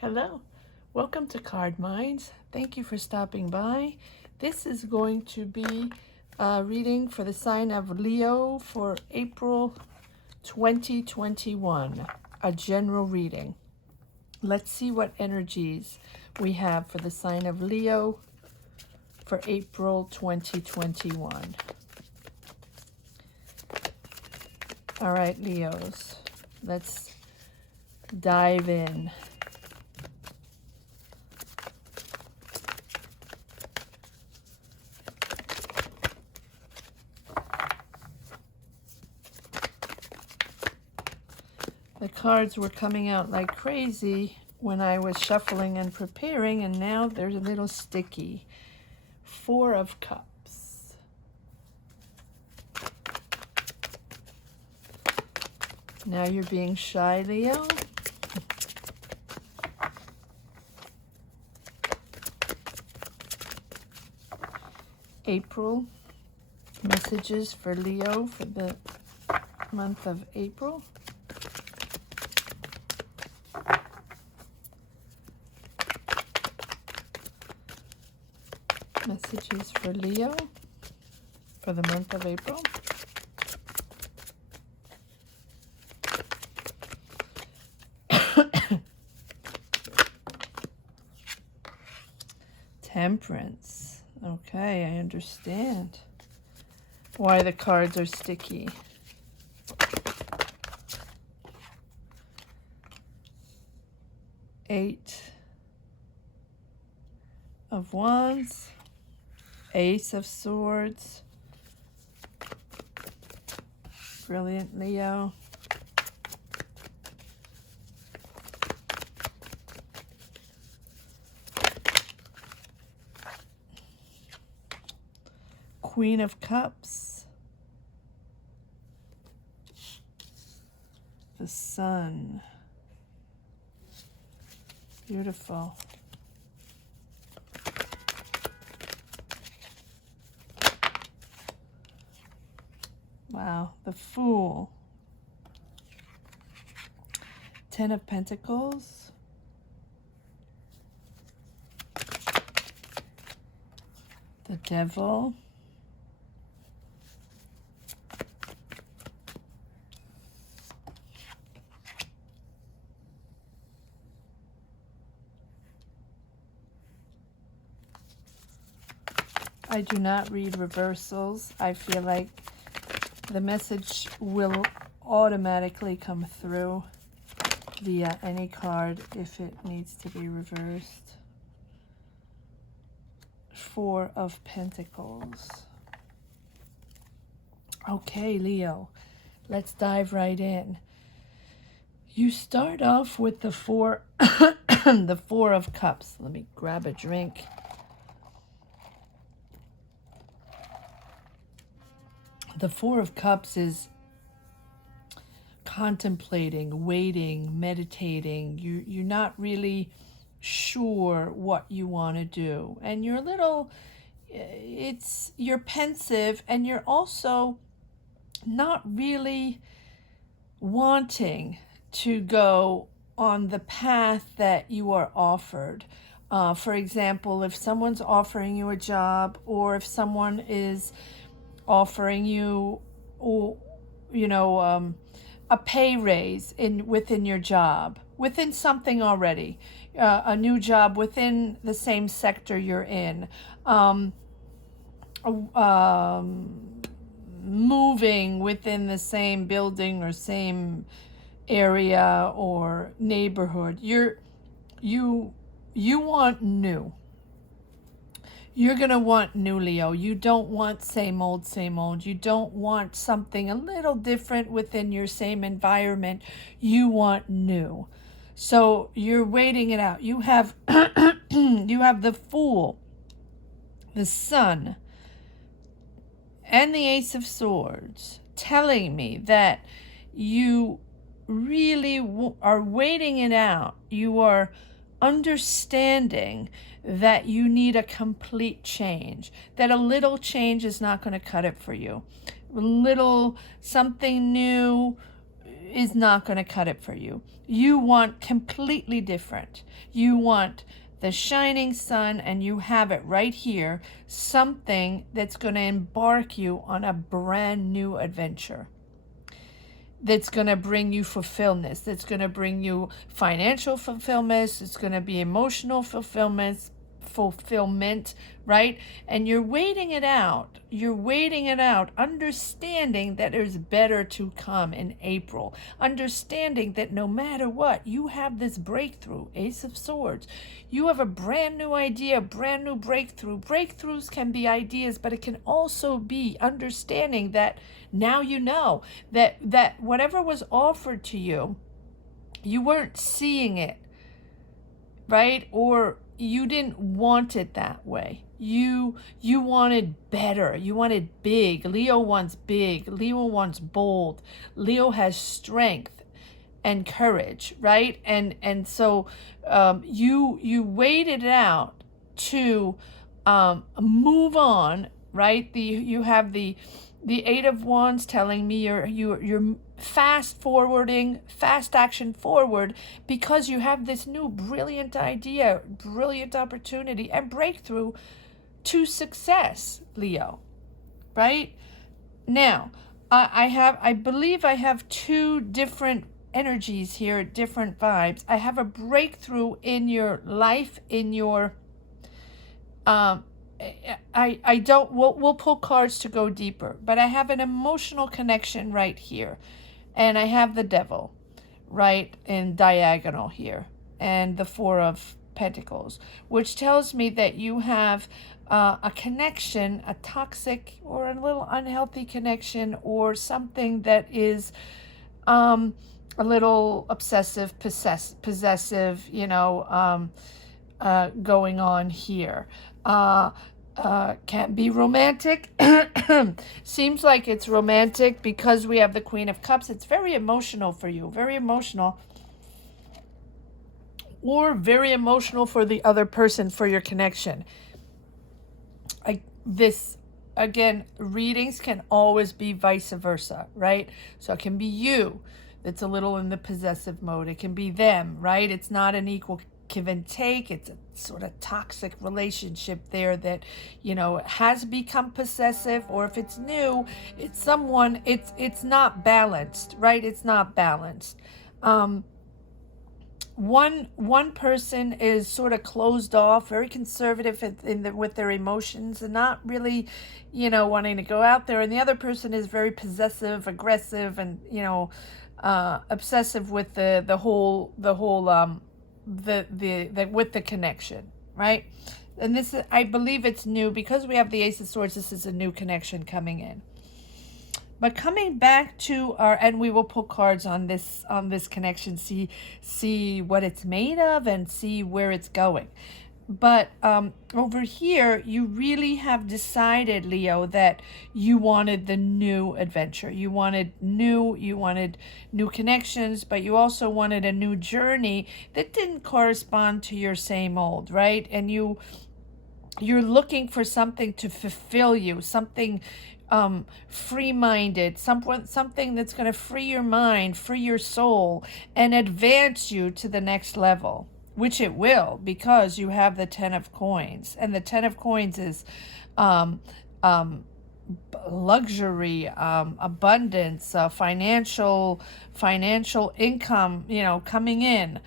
Hello, welcome to Card Minds. Thank you for stopping by. This is going to be a reading for the sign of Leo for April 2021, a general reading. Let's see what energies we have for the sign of Leo for April 2021. All right, Leos, let's dive in. The cards were coming out like crazy when I was shuffling and preparing, and now they're a little sticky. Four of Cups. Now you're being shy, Leo. April. Messages for Leo for the month of April. Messages for Leo for the month of April. Temperance. Okay, I understand why the cards are sticky. Eight of Wands. Ace of Swords. Brilliant, Leo. Queen of Cups. The Sun. Beautiful. Wow, the Fool. Ten of Pentacles. The Devil. I do not read reversals. I feel like the message will automatically come through via any card if it needs to be reversed. Four of Pentacles. Okay, Leo, let's dive right in. You start off with the four, the Four of Cups. Let me grab a drink. The Four of Cups is contemplating, waiting, meditating. You're not really sure what you want to do. And you're a little, you're pensive, and you're also not really wanting to go on the path that you are offered. For example, if someone's offering you a job, or if someone is offering you, a pay raise within your job, within something already, a new job within the same sector you're in, moving within the same building or same area or neighborhood. You want new. You're going to want new, Leo. You don't want same old, same old. You don't want something a little different within your same environment. You want new. So you're waiting it out. You have you have the Fool, the Sun, and the Ace of Swords telling me that you really are waiting it out. You are understanding that you need a complete change, that a little change is not going to cut it for you. A little something new, is not going to cut it for you. You want completely different. You want the shining sun, and you have it right here, something that's going to embark you on a brand new adventure, that's going to bring you fulfillment, that's going to bring you financial fulfillment, it's going to be emotional fulfillment, right? And you're waiting it out. You're waiting it out, understanding that there's better to come in April, understanding that no matter what, you have this breakthrough, Ace of Swords. You have a brand new idea, brand new breakthrough. Breakthroughs can be ideas, but it can also be understanding that now you know that whatever was offered to you, you weren't seeing it, right? Or you didn't want it that way. You wanted better. You wanted big. Leo wants big. Leo wants bold. Leo has strength and courage, right? And so you waited it out to move on, right? You have the Eight of Wands telling me you're fast forwarding, fast action forward, because you have this new brilliant idea, brilliant opportunity, and breakthrough to success, Leo, right? Now, I believe I have two different energies here, different vibes. I have a breakthrough in your life, in your I don't, we'll pull cards to go deeper, but I have an emotional connection right here. And I have the Devil right in diagonal here, and the Four of Pentacles, which tells me that you have a connection, a toxic or a little unhealthy connection, or something that is a little obsessive, possessive, going on here. Can't be romantic. Seems like it's romantic because we have the Queen of Cups. It's very emotional for you, very emotional, or very emotional for the other person, for your connection. Again, readings can always be vice versa, right? So it can be you that's a little in the possessive mode. It can be them, right? It's not an equal give and take. It's a sort of toxic relationship there that has become possessive, or if it's new, it's someone, it's not balanced, right? It's not balanced. One person is sort of closed off, very conservative with their emotions, and not really wanting to go out there, and the other person is very possessive, aggressive, and obsessive with the whole with the connection, right? And this is, I believe it's new because we have the Ace of Swords. This is a new connection coming in. But coming back to and we will pull cards on this connection, see what it's made of and see where it's going. But over here, you really have decided, Leo, that you wanted the new adventure. You wanted new connections, but you also wanted a new journey that didn't correspond to your same old, right? And you're looking for something to fulfill you, something free-minded, something that's going to free your mind, free your soul, and advance you to the next level. Which it will, because you have the Ten of Coins, and the Ten of Coins is luxury, abundance, financial income, coming in.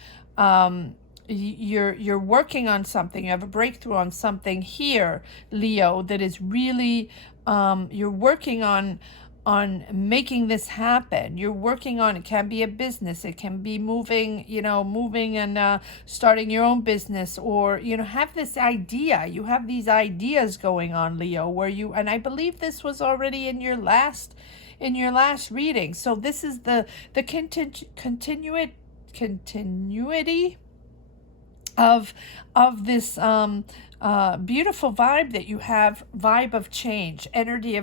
You're working on something. You have a breakthrough on something here, Leo, that is really you're working on making this happen. You're working on, it can be a business, it can be moving and starting your own business, or have this idea. You have these ideas going on, Leo, where and I believe this was already in your last reading. So this is the continuity of this beautiful vibe that you have, vibe of change, energy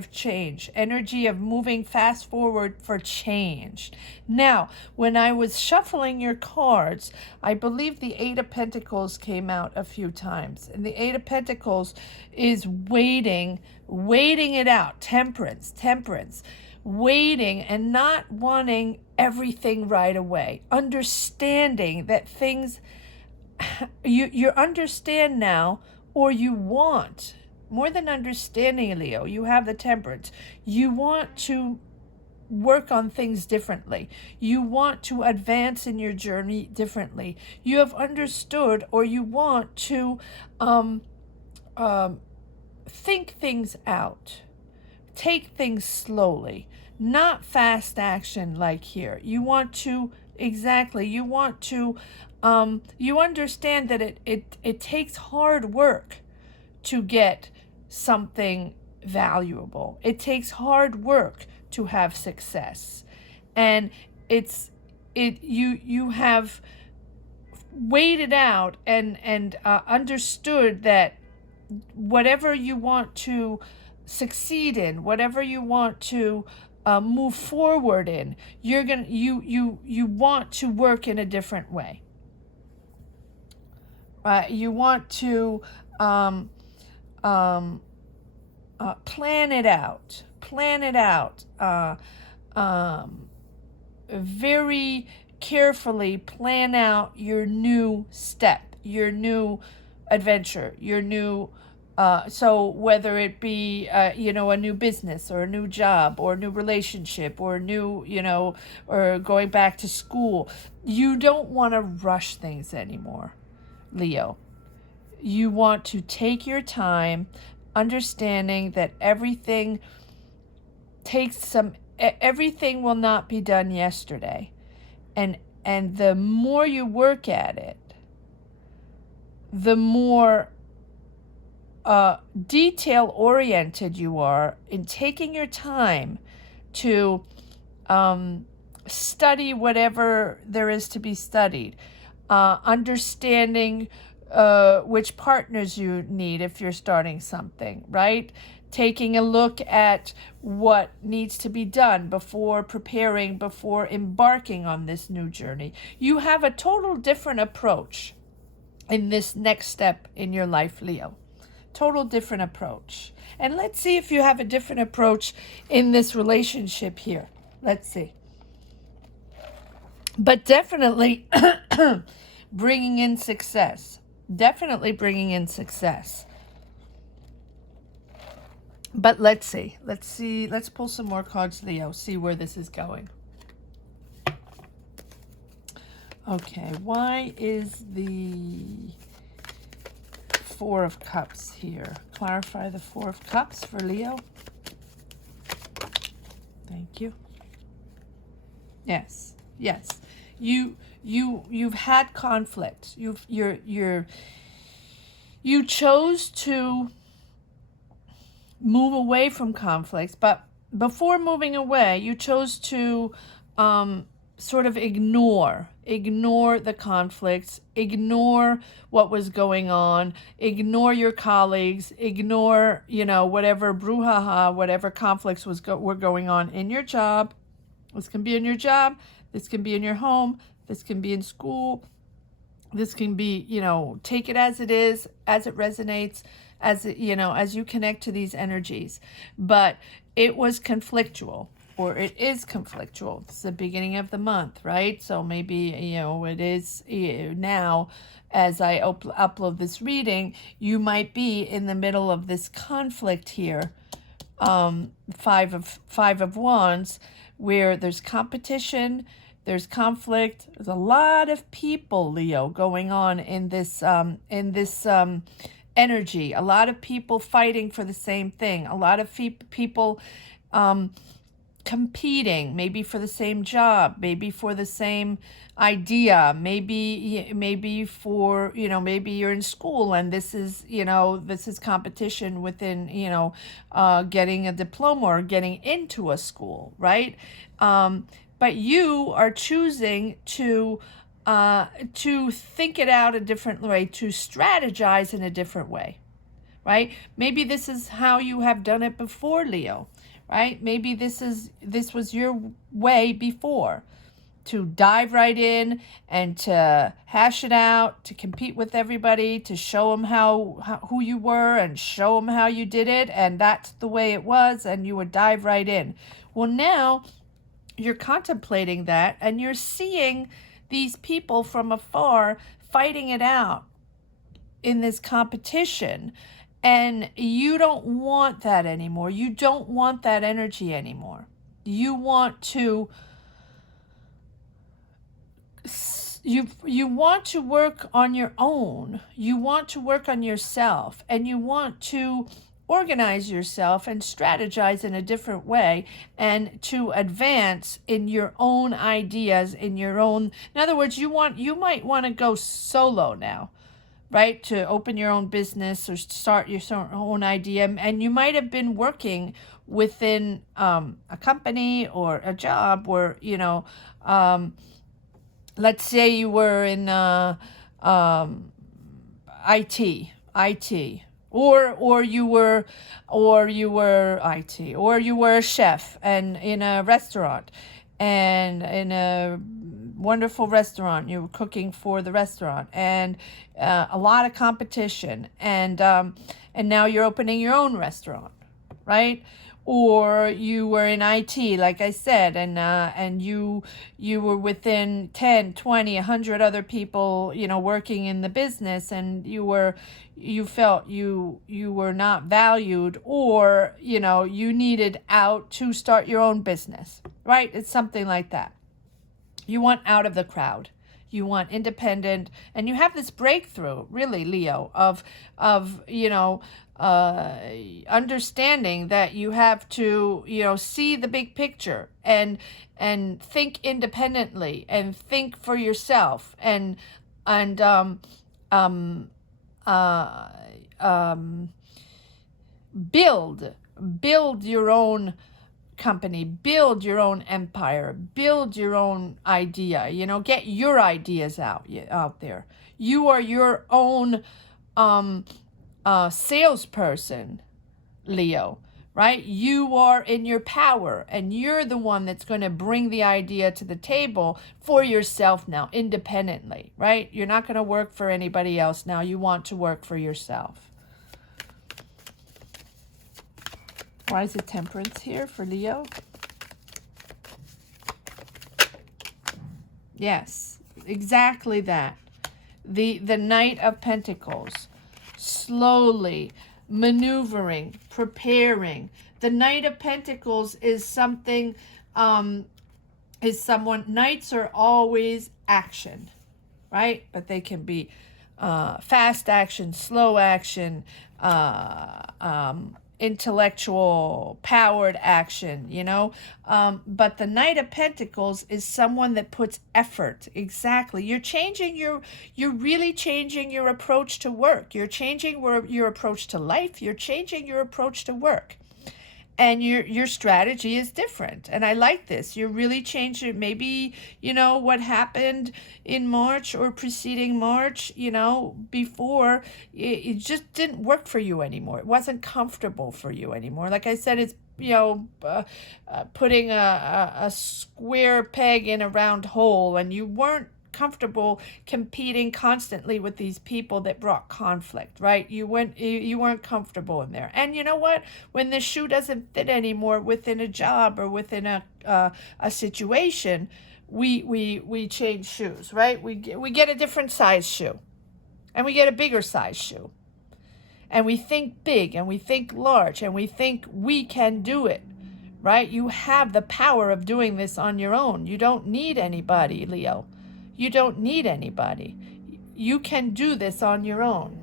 of moving fast forward for change. Now, when I was shuffling your cards, I believe the Eight of Pentacles came out a few times, and the Eight of Pentacles is waiting it out. Temperance, waiting and not wanting everything right away, understanding that things you understand now, or you want more than understanding, Leo. You have the temperance. You want to work on things differently. You want to advance in your journey differently. You have understood, or you want to um, think things out, take things slowly, not fast action like here. You want to, exactly, you want to, you understand that it takes hard work to get something valuable. It takes hard work to have success. And you have waited out and understood that whatever you want to succeed in, whatever you want to move forward in, you want to work in a different way. You want to plan it out. Very carefully plan out your new step, your new adventure, your new so whether it be a new business or a new job or a new relationship or a new or going back to school, you don't want to rush things anymore, Leo. You want to take your time, understanding that everything will not be done yesterday. And the more you work at it, the more detail-oriented you are in taking your time to study whatever there is to be studied, understanding which partners you need if you're starting something, right? Taking a look at what needs to be done before embarking on this new journey. You have a total different approach in this next step in your life, Leo. Total different approach. And let's see if you have a different approach in this relationship here. Let's see. But definitely bringing in success. Definitely bringing in success. But let's see. Let's pull some more cards, Leo. See where this is going. Okay, why is the Four of Cups here? Clarify the Four of Cups for Leo. Thank you. Yes. You've had conflict. You chose to move away from conflicts, but before moving away, you chose to sort of ignore the conflicts, ignore what was going on, ignore your colleagues, ignore whatever brouhaha, whatever conflicts were going on in your job. This can be in your job, this can be in your home, this can be in school, this can be, take it as it is, as it resonates, as you connect to these energies. But it was conflictual, or it is conflictual. It's the beginning of the month, right? So maybe, it is now, as I upload this reading, you might be in the middle of this conflict here, Five of Wands, where there's competition, there's conflict. There's a lot of people, Leo, going on in this energy. A lot of people fighting for the same thing. A lot of people competing, maybe for the same job, maybe for the same idea, maybe for, maybe you're in school and this is competition within, getting a diploma or getting into a school, right? But you are choosing to think it out a different way, to strategize in a different way, right? Maybe this is how you have done it before, Leo, right? Maybe this was your way before, to dive right in and to hash it out, to compete with everybody, to show them who you were and show them how you did it, and that's the way it was, and you would dive right in. Well, now you're contemplating that, and you're seeing these people from afar fighting it out in this competition, and you don't want that anymore. You don't want that energy anymore. You want to you want to work on your own. You want to work on yourself, and you want to organize yourself and strategize in a different way, and to advance in your own ideas, in your own, in other words, you might want to go solo now, right? To open your own business or start your own idea. And you might have been working within a company or a job where, let's say you were in IT, or you were IT, or you were a chef and in a restaurant, and in a wonderful restaurant, you were cooking for the restaurant, and a lot of competition, and now you're opening your own restaurant, right? Or you were in IT, like I said, and you were within 10, 20, 100 other people, working in the business, and you felt you were not valued, or you needed out to start your own business, right? It's something like that. You want out of the crowd. You want independent, and you have this breakthrough, really, Leo, of understanding that you have to, see the big picture, and think independently, and think for yourself, and build your own company, build your own empire, build your own idea, get your ideas out there. You are your own salesperson, Leo, right? You are in your power, and you're the one that's going to bring the idea to the table for yourself now, independently, right? You're not going to work for anybody else now. You want to work for yourself. Why is the Temperance here for Leo? Yes, exactly that. The Knight of Pentacles. Slowly maneuvering, preparing. The Knight of Pentacles is something, knights are always action, right? But they can be fast action, slow action, intellectual, powered action, but the Knight of Pentacles is someone that puts effort. Exactly. You're really changing your approach to work. You're changing your approach to life. You're changing your approach to work. And your strategy is different. And I like this. You're really changing. Maybe, what happened in March or preceding March, before, it just didn't work for you anymore. It wasn't comfortable for you anymore. Like I said, it's, putting a square peg in a round hole, and you weren't comfortable competing constantly with these people that brought conflict, right? You weren't comfortable in there. And you know what? When the shoe doesn't fit anymore within a job or within a situation, we change shoes, right? We get a different size shoe, and we get a bigger size shoe, and we think big, and we think large, and we think we can do it, right? You have the power of doing this on your own. You don't need anybody, Leo. You don't need anybody. You can do this on your own.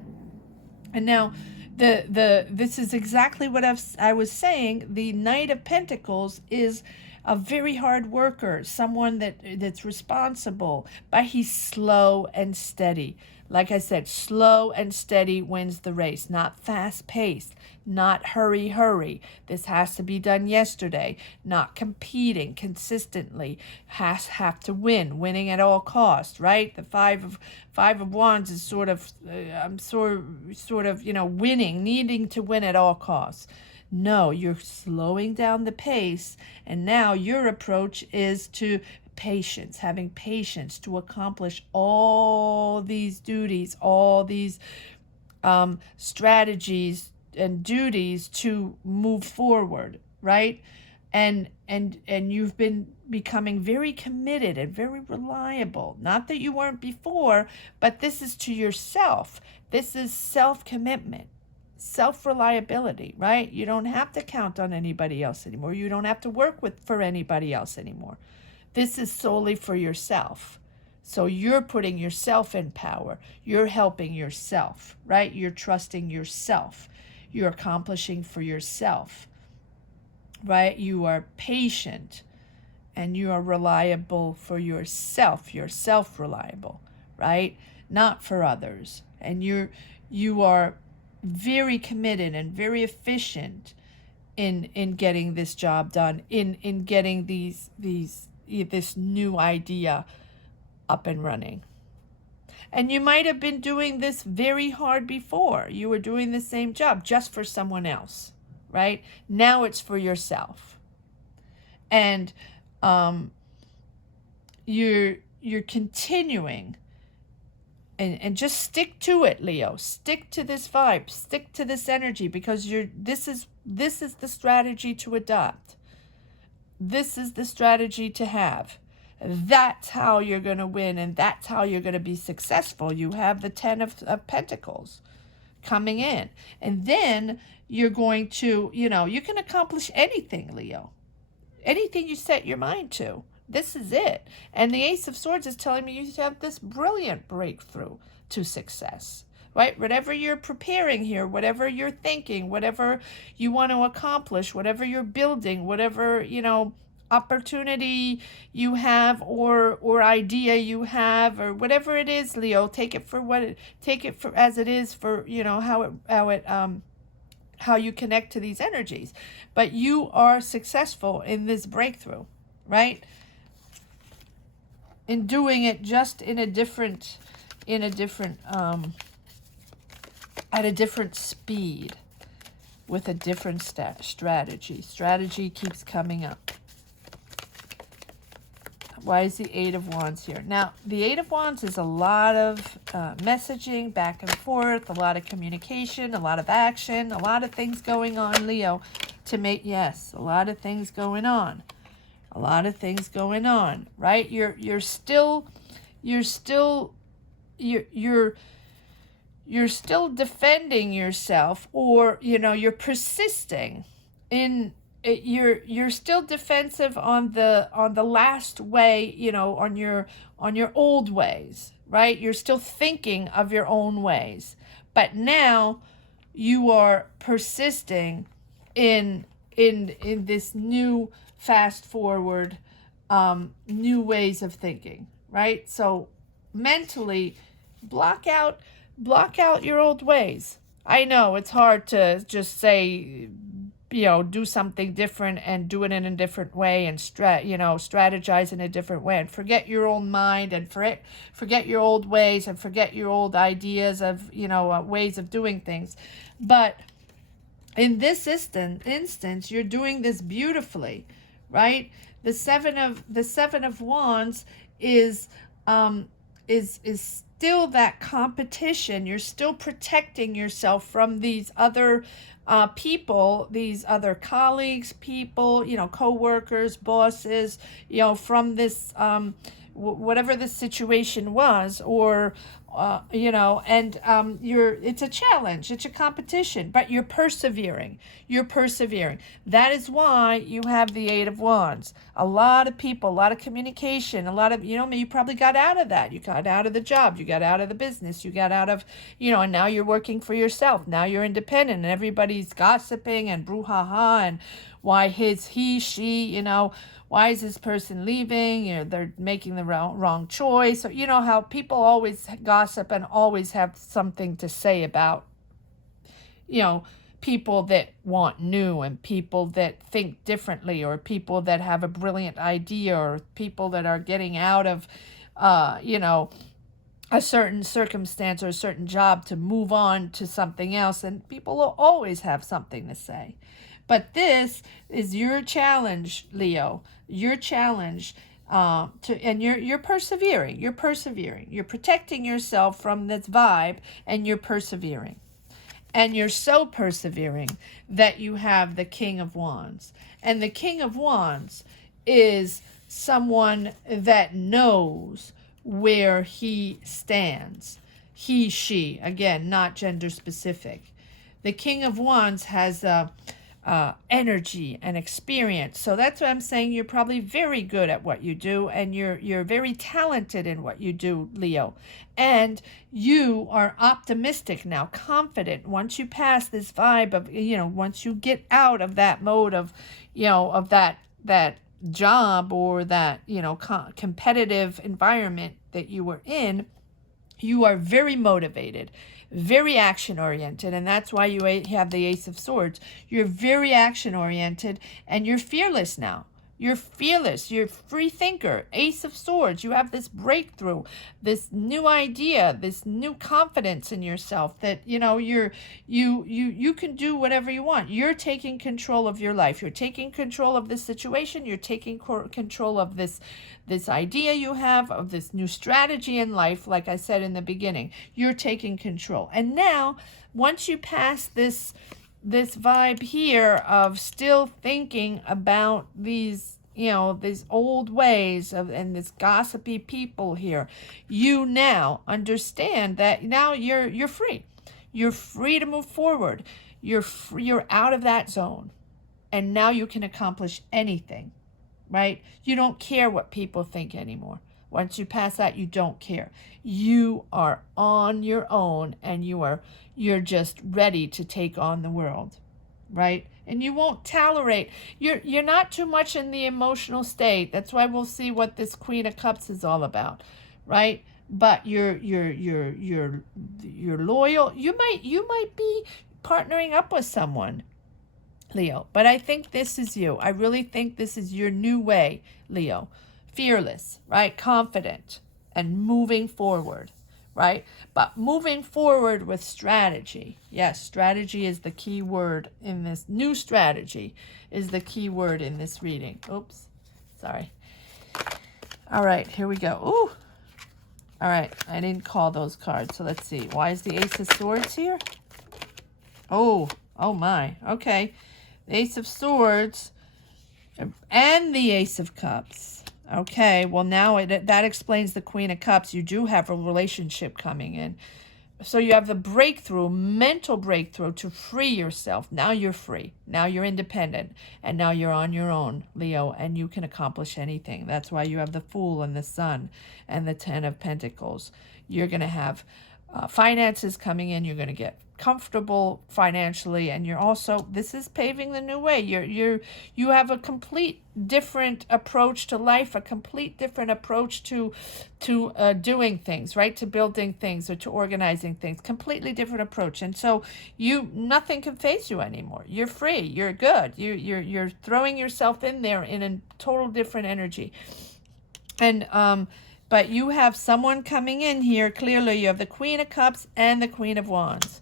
And now, this is exactly what I was saying. The Knight of Pentacles is a very hard worker, someone that's responsible, but he's slow and steady. Like I said, slow and steady wins the race, not fast-paced, not hurry. This has to be done yesterday, not competing consistently, have to winning at all costs, right? The five of Wands is sort of winning, needing to win at all costs. No, you're slowing down the pace, and now your approach is to patience, having patience to accomplish all these duties, all these strategies and duties to move forward, right? and you've been becoming very committed and very reliable. Not that you weren't before, but this is to yourself. This is self-commitment, self-reliability, right? You don't have to count on anybody else anymore. You don't have to work for anybody else anymore. This is solely for yourself. So you're putting yourself in power. You're helping yourself, right? You're trusting yourself. You're accomplishing for yourself, right? You are patient and you are reliable for yourself. You're self-reliable, right? Not for others. And you are very committed and very efficient in getting this job done, in getting this new idea up and running. And you might have been doing this very hard before. You were doing the same job just for someone else, right? Now it's for yourself. And you're continuing, and just stick to it, Leo. Stick to this vibe, stick to this energy, because this is the strategy to adopt. This is the strategy to have. That's how you're going to win, and that's how you're going to be successful. You have the 10 of Pentacles coming in. And then you're going to, you can accomplish anything, Leo. Anything you set your mind to. This is it. And the Ace of Swords is telling me you have this brilliant breakthrough to success, right? Whatever you're preparing here, whatever you're thinking, whatever you want to accomplish, whatever you're building, whatever, opportunity you have or idea you have, or whatever it is, Leo, take it for as it is, for how you connect to these energies. But you are successful in this breakthrough, right? In doing it just at a different speed, with a different strategy. Strategy keeps coming up. Why is the Eight of Wands here? Now, the Eight of Wands is a lot of messaging back and forth, a lot of communication, a lot of action, a lot of things going on, Leo, a lot of things going on. A lot of things going on, right? You're still defending yourself, or you're persisting in it. You're still defensive on the last way, on your old ways, right? You're still thinking of your own ways, but now you are persisting in this new fast forward, new ways of thinking, right? So mentally block out your old ways. I know it's hard to just say, do something different and do it in a different way, and strategize in a different way, and forget your own mind, and forget your old ways, and forget your old ideas of, ways of doing things. But in this instance, you're doing this beautifully, right? The seven of Wands is still that competition. You're still protecting yourself from these other people, these other colleagues, people, co-workers, bosses, from this whatever the situation was, or it's a challenge, it's a competition, but you're persevering. That is why you have the Eight of Wands. A lot of people, a lot of communication, a lot of, you probably got out of that. You got out of the job, you got out of the business, you got out of, and now you're working for yourself. Now you're independent, and everybody's gossiping and brouhaha, and why he, she, why is this person leaving? They're making the wrong choice. So, how people always gossip and always have something to say about, people that want new, and people that think differently, or people that have a brilliant idea, or people that are getting out of, a certain circumstance or a certain job to move on to something else. And people will always have something to say. But this is your challenge, Leo. Your challenge and you're persevering. You're protecting yourself from this vibe, and you're persevering. And you're so persevering that you have the King of Wands. And the King of Wands is someone that knows where he stands. He, she, again, not gender specific. The King of Wands has energy and experience. So that's why I'm saying you're probably very good at what you do, and you're very talented in what you do, Leo. And you are optimistic now, confident. Once you pass this vibe of, once you get out of that mode of, of that job or that, competitive environment that you were in, you are very motivated, very action oriented, and that's why you have the Ace of Swords. You're very action oriented, and you're fearless now. You're fearless. You're a free thinker. Ace of Swords. You have this breakthrough, this new idea, this new confidence in yourself that you can do whatever you want. You're taking control of your life. You're taking control of this situation. You're taking control of this idea you have, of this new strategy in life. Like I said in the beginning, you're taking control. And now, once you pass this vibe here of still thinking about these old ways of, and this gossipy people here, you now understand that now you're free. You're free to move forward. You're out of that zone, and now you can accomplish anything, right? You don't care what people think anymore. Once you pass that, you don't care. You are on your own, and you're just ready to take on the world, right? And you won't tolerate. You're not too much in the emotional state. That's why we'll see what this Queen of Cups is all about, right? But you're loyal. You might be partnering up with someone, Leo, but I think this is you. I really think this is your new way, Leo. Fearless, right? Confident and moving forward, right? But moving forward with strategy. Yes, strategy is the key word in this. New strategy is the key word in this reading. Oops, sorry. All right, here we go. Ooh. All right, I didn't call those cards, so let's see. Why is the Ace of Swords here? Oh my. Okay. The Ace of Swords and the Ace of Cups. Okay, well now that explains the Queen of Cups. You do have a relationship coming in. So you have the breakthrough, mental breakthrough to free yourself. Now you're free. Now you're independent. And now you're on your own, Leo, and you can accomplish anything. That's why you have the Fool and the Sun and the Ten of Pentacles. You're going to have finances coming in. You're going to get comfortable financially, and you're also, this is paving the new way. You have a complete different approach to life, a complete different approach to doing things, right? To building things or to organizing things, completely different approach. And so nothing can faze you anymore. You're free. You're good. You're throwing yourself in there in a total different energy. And but you have someone coming in here. Clearly, you have the Queen of Cups and the Queen of Wands.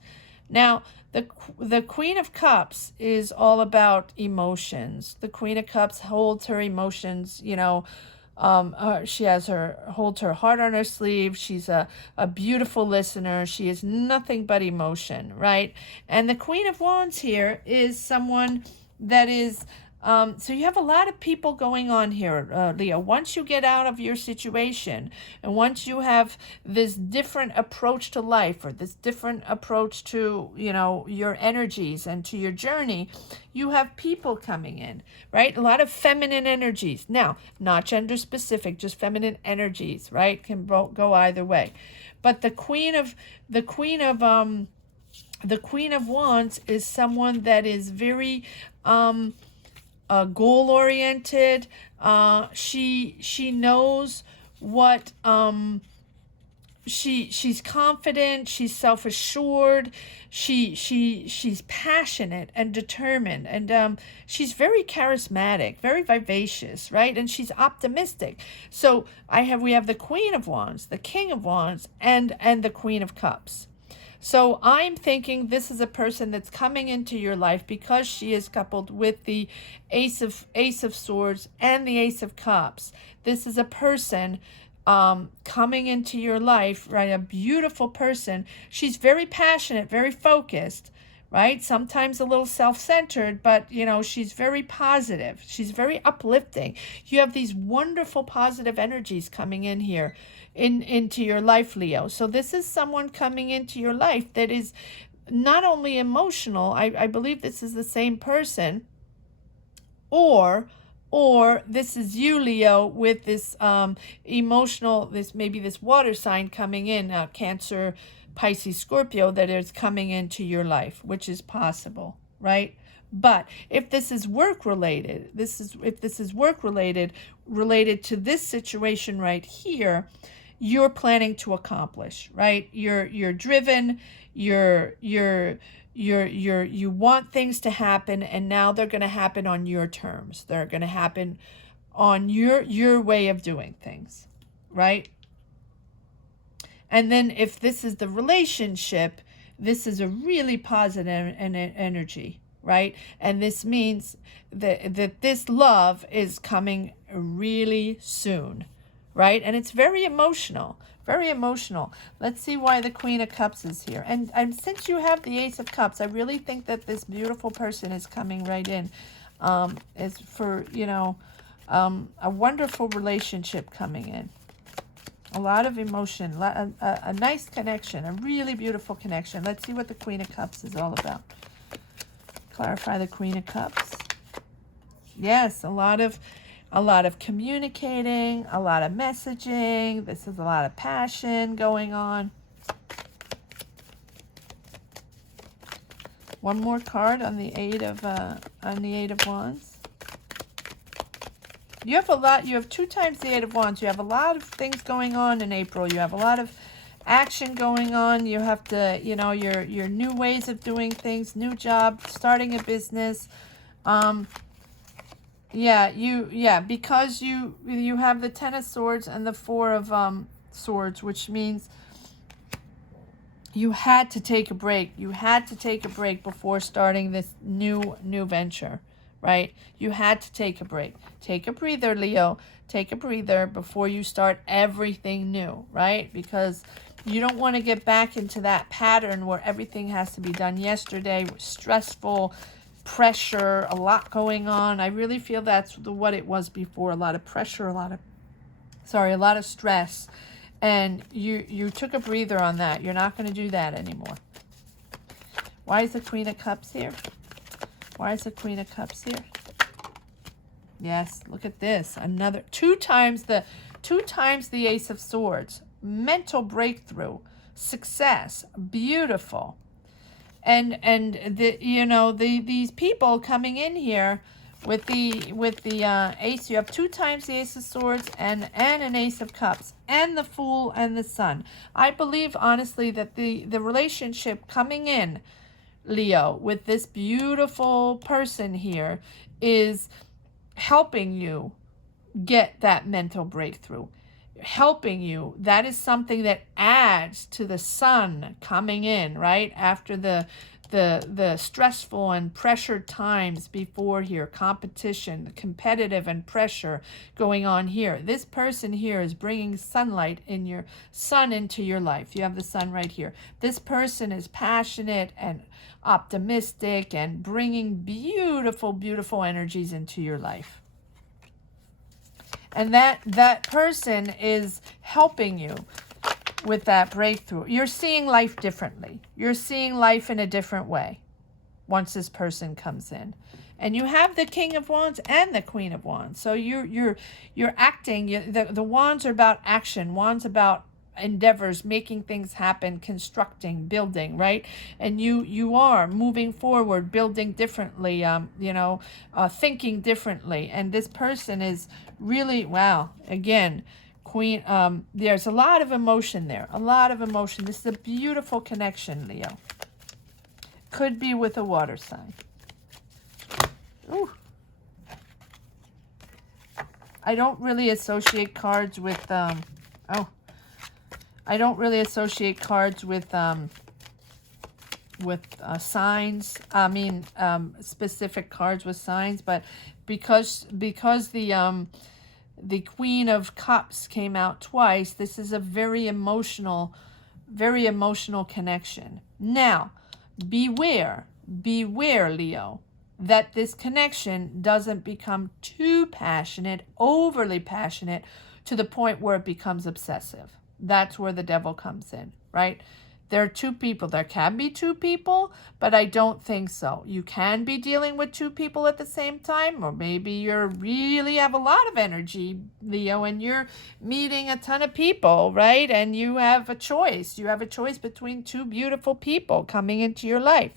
Now, the Queen of Cups is all about emotions. The Queen of Cups holds her emotions, she holds her heart on her sleeve. She's a beautiful listener. She is nothing but emotion, right? And the Queen of Wands here is someone that is, so you have a lot of people going on here, Leo. Once you get out of your situation, and once you have this different approach to life, or this different approach to, your energies and to your journey, you have people coming in, right? A lot of feminine energies. Now, not gender specific, just feminine energies, right? Can go either way. But the Queen of Wands is someone that is very goal-oriented. She knows what, she's confident, she's self-assured, she's passionate and determined, and she's very charismatic, very vivacious, right? And she's optimistic. So we have the Queen of Wands, the King of Wands, and the Queen of Cups. So I'm thinking this is a person that's coming into your life because she is coupled with the Ace of Swords and the Ace of Cups. This is a person coming into your life, right? A beautiful person. She's very passionate, very focused, right? Sometimes a little self-centered, but you know, she's very positive. She's very uplifting. You have these wonderful positive energies coming in here into your life, Leo. So this is someone coming into your life that is not only emotional, I believe this is the same person, or this is you, Leo, with this emotional, maybe this water sign coming in, Cancer, Pisces, Scorpio, that is coming into your life, which is possible, right? But if this is work related, related to this situation right here, you're planning to accomplish, right? You're driven, you want things to happen, and now they're going to happen on your terms. They're going to happen on your way of doing things, right? And then if this is the relationship, this is a really positive energy, right? And this means that this love is coming really soon, right? And it's very emotional, very emotional. Let's see why the Queen of Cups is here. And since you have the Ace of Cups, I really think that this beautiful person is coming right in. Is for, you know, a wonderful relationship coming in. A lot of emotion, a nice connection, a really beautiful connection. Let's see what the Queen of Cups is all about. Clarify the Queen of Cups. Yes, a lot of communicating, a lot of messaging. This is a lot of passion going on. One more card on the Eight of Wands. You have 2 times the Eight of Wands. You have a lot of things going on in April. You have a lot of action going on. You have to, you know, your new ways of doing things, new job, starting a business. Because you have the Ten of Swords and the Four of Swords, which means you had to take a break. You had to take a break before starting this new venture, right? You had to take a break. Take a breather, Leo. Take a breather before you start everything new, right? Because you don't want to get back into that pattern where everything has to be done yesterday, stressful, pressure, a lot going on. I really feel that's what it was before. A lot of pressure, a lot of stress. And you took a breather on that. You're not going to do that anymore. Why is the Queen of Cups here? Why is the Queen of Cups here? Yes, look at this. Another 2 times the Ace of Swords. Mental breakthrough, success, beautiful. And these people coming in here with the Ace, you have 2 times the Ace of Swords and an Ace of Cups and the Fool and the Sun. I believe honestly that the relationship coming in, Leo, with this beautiful person here is helping you get that mental breakthrough, helping you. That is something that adds to the Sun coming in, right? After the stressful and pressured times before here, competition, competitive and pressure going on here. This person here is bringing sunlight in your sun into your life. You have the Sun right here. This person is passionate and optimistic and bringing beautiful, beautiful energies into your life. And that person is helping you with that breakthrough. You're seeing life differently. You're seeing life in a different way once this person comes in. And you have the King of Wands and the Queen of Wands. So you're acting. The wands are about action. Wands about endeavors, making things happen, constructing, building, right? And you are moving forward, building differently, thinking differently. And this person is really, wow, again, Queen, there's a lot of emotion there, a lot of emotion. This is a beautiful connection, Leo. Could be with a water sign. Ooh. I don't really associate cards with, I don't really associate cards with signs. I mean, specific cards with signs, but because the Queen of Cups came out twice. This is a very emotional connection. Now, beware, Leo, that this connection doesn't become too passionate, overly passionate, to the point where it becomes obsessive. That's where the devil comes in, right? There are two people. There can be two people, but I don't think so. You can be dealing with two people at the same time, or maybe you really have a lot of energy, Leo, and you're meeting a ton of people, right? And you have a choice. You have a choice between two beautiful people coming into your life,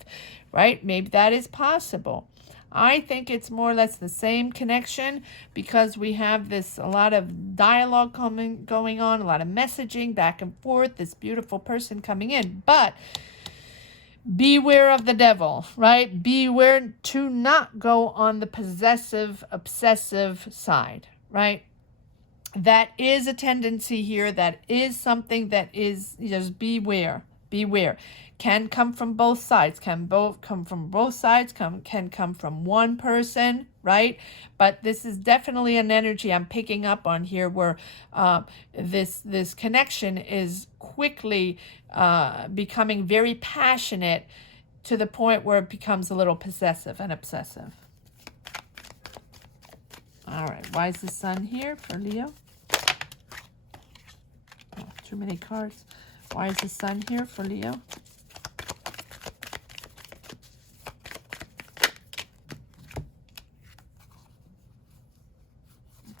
right? Maybe that is possible. I think it's more or less the same connection, because we have a lot of dialogue going on, a lot of messaging back and forth, this beautiful person coming in. But beware of the devil, right? Beware to not go on the possessive, obsessive side, right? That is a tendency here. That is something that is, just beware. Can come from both sides, can come from both sides, can come from one person, right? But this is definitely an energy I'm picking up on here, where this connection is quickly becoming very passionate, to the point where it becomes a little possessive and obsessive. All right, why is the Sun here for Leo? Oh, too many cards. Why is the Sun here for Leo?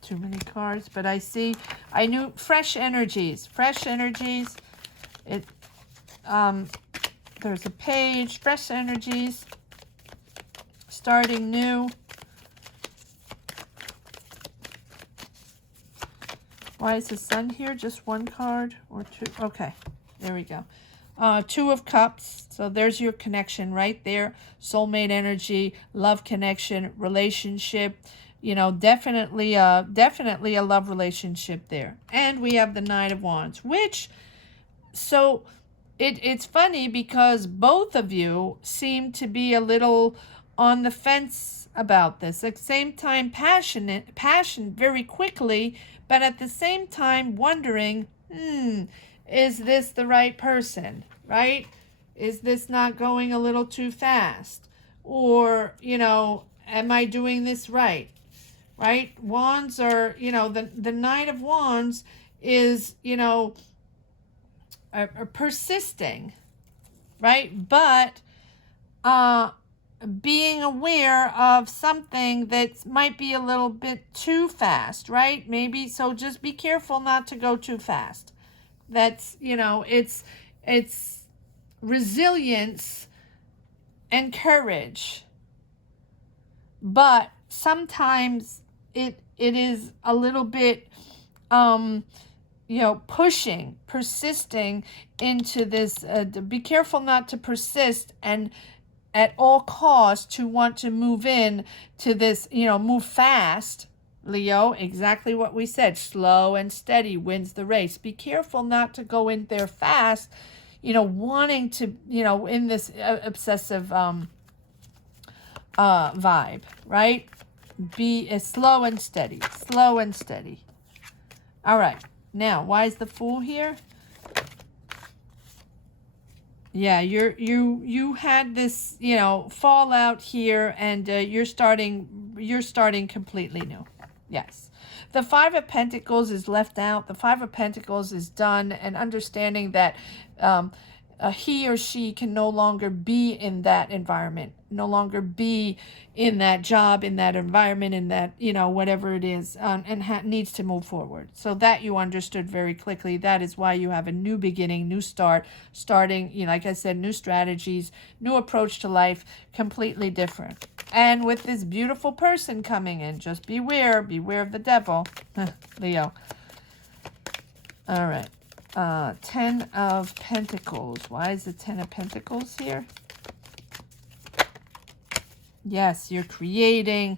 Too many cards, but I knew fresh energies. It, there's a page, fresh energies, starting new. Why is the Sun here? Just one card or two? Okay, there we go. Two of Cups. So there's your connection right there. Soulmate energy, love connection, relationship. Definitely a love relationship there. And we have the Knight of Wands, which, so it's funny, because both of you seem to be a little on the fence about this. At the same time, passion very quickly, but at the same time wondering, is this the right person, right? Is this not going a little too fast? Or, am I doing this right? Right? Wands are, the Knight of Wands is, persisting, right? But being aware of something that might be a little bit too fast, right? Maybe, so just be careful not to go too fast. That's, it's resilience and courage. But sometimes it is a little bit, persisting into this. Be careful not to persist and at all costs to want to move in to this, move fast, Leo. Exactly what we said. Slow and steady wins the race. Be careful not to go in there fast, wanting to, in this obsessive vibe, right? Be slow and steady. All right. Now, why is the Fool here? Yeah, you had this, fallout here, and you're starting completely new. Yes. The Five of Pentacles is left out. The Five of Pentacles is done, and understanding that he or she can no longer be in that environment, no longer be in that job, in that environment, in that, whatever it is, and needs to move forward. So that you understood very quickly. That is why you have a new beginning, new starting, like I said, new strategies, new approach to life, completely different. And with this beautiful person coming in, just beware of the devil, Leo. All right. 10 of Pentacles. Why is the 10 of Pentacles here? Yes, you're creating.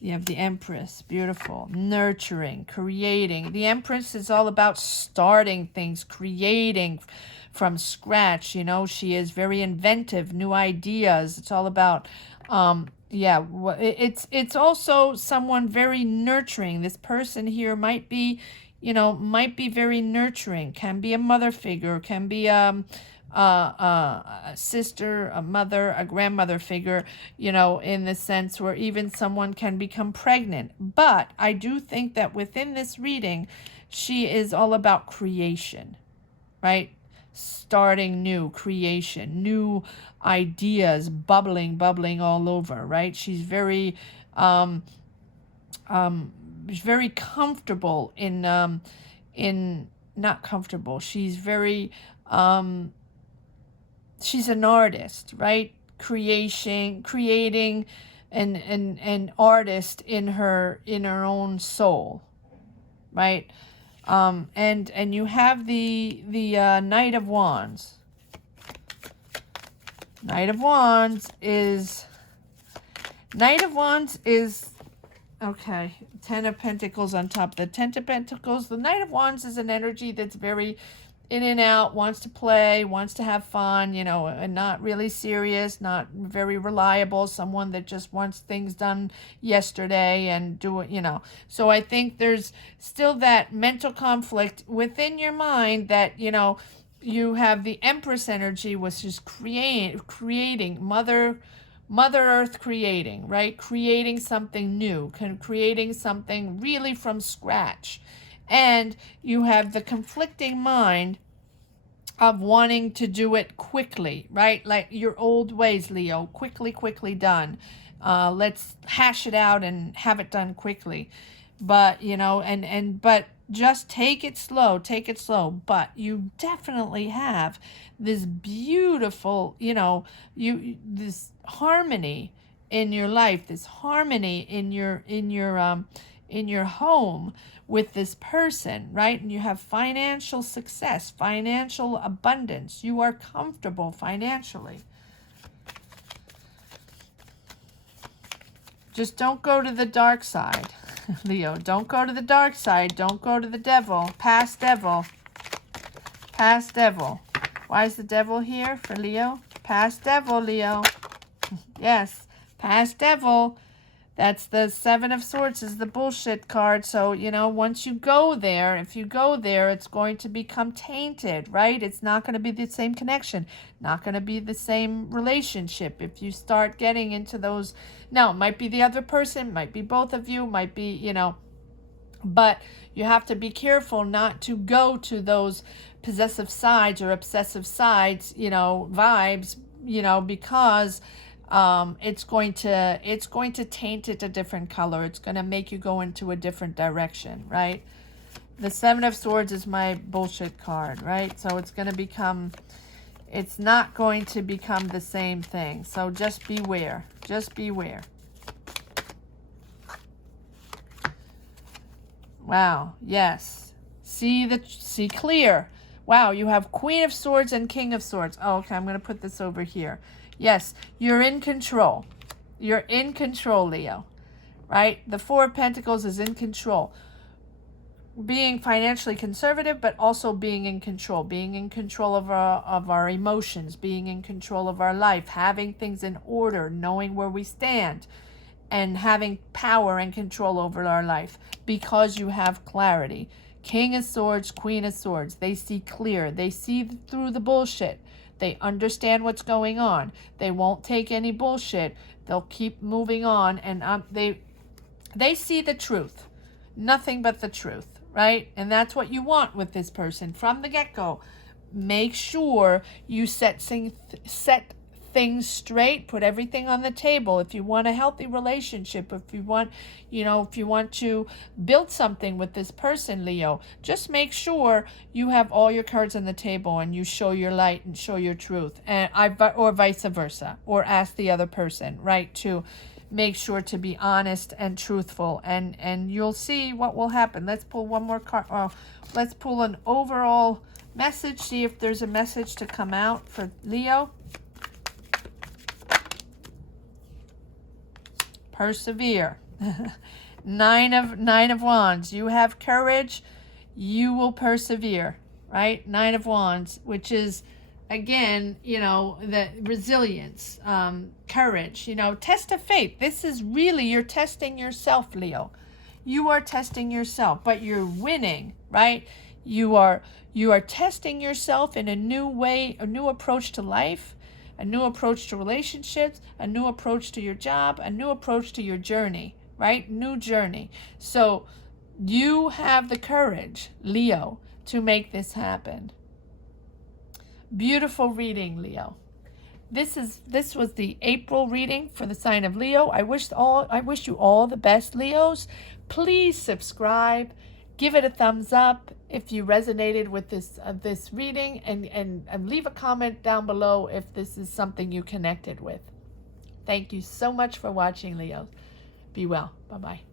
You have the Empress. Beautiful. Nurturing, creating. The Empress is all about starting things, creating from scratch. She is very inventive, new ideas. It's all about, Yeah, it's also someone very nurturing. This person here might be, might be very nurturing. Can be a mother figure, can be a sister, a mother, a grandmother figure, in the sense where even someone can become pregnant. But I do think that within this reading, she is all about creation, right? Starting new, creation, new ideas bubbling all over, right? She's very very comfortable in not comfortable. She's very she's an artist, right? Creating an artist in her own soul, right? And you have the Knight of Wands. Knight of Wands is okay. Ten of Pentacles on top. The Ten of Pentacles. The Knight of Wands is an energy that's very in and out, wants to play, wants to have fun, and not really serious, not very reliable, someone that just wants things done yesterday and do it, So I think there's still that mental conflict within your mind that, you have the Empress energy, which is creating, Mother Earth creating, right? Creating something new, creating something really from scratch. And you have the conflicting mind of wanting to do it quickly, right? Like your old ways, Leo, quickly done. Let's hash it out and have it done quickly. But, but just take it slow. But you definitely have this beautiful, this harmony in your life, this harmony in your home with this person, right? And you have financial success, financial abundance. You are comfortable financially. Just don't go to the dark side, Leo. Don't go to the dark side. Don't go to the devil. Past devil. Past devil. Why is the devil here for Leo? Past devil, Leo. Yes, past devil. That's the Seven of Swords is the bullshit card. So, once you go there, if you go there, it's going to become tainted, right? It's not going to be the same connection, not going to be the same relationship. If you start getting into those, now, it might be the other person, might be both of you, might be, but you have to be careful not to go to those possessive sides or obsessive sides, vibes, because it's going to taint it a different color. It's going to make you go into a different direction, right? The Seven of Swords is my bullshit card, right? So it's not going to become the same thing. So just beware. Just beware. Wow. Yes. See clear. Wow. You have Queen of Swords and King of Swords. Oh, okay. I'm going to put this over here. Yes, you're in control. You're in control, Leo, right? The Four of Pentacles is in control. Being financially conservative, but also being in control of our emotions, being in control of our life, having things in order, knowing where we stand, and having power and control over our life because you have clarity. King of Swords, Queen of Swords, they see clear. They see through the bullshit. They understand what's going on. They won't take any bullshit. They'll keep moving on, and they see the truth. Nothing but the truth, right? And that's what you want with this person from the get-go. Make sure you set things straight, put everything on the table. If you want a healthy relationship, if you want to build something with this person, Leo, just make sure you have all your cards on the table and you show your light and show your truth, or vice versa, or ask the other person, right, to make sure to be honest and truthful, and you'll see what will happen. Let's pull one more card. Let's pull an overall message, see if there's a message to come out for Leo. Persevere. Nine of Wands. You have courage. You will persevere, right? Nine of Wands, which is, again, you know, the resilience, courage, you know, test of faith. This is really, you're testing yourself, Leo. You are testing yourself, but you're winning, right? You are testing yourself in a new way, a new approach to life, a new approach to relationships, a new approach to your job, a new approach to your journey, right? New journey. So you have the courage, Leo, to make this happen. Beautiful reading, Leo. This was the April reading for the sign of Leo. I wish you all the best, Leos. Please subscribe, give it a thumbs up if you resonated with this reading, and leave a comment down below if this is something you connected with. Thank you so much for watching, Leos. Be well. Bye-bye.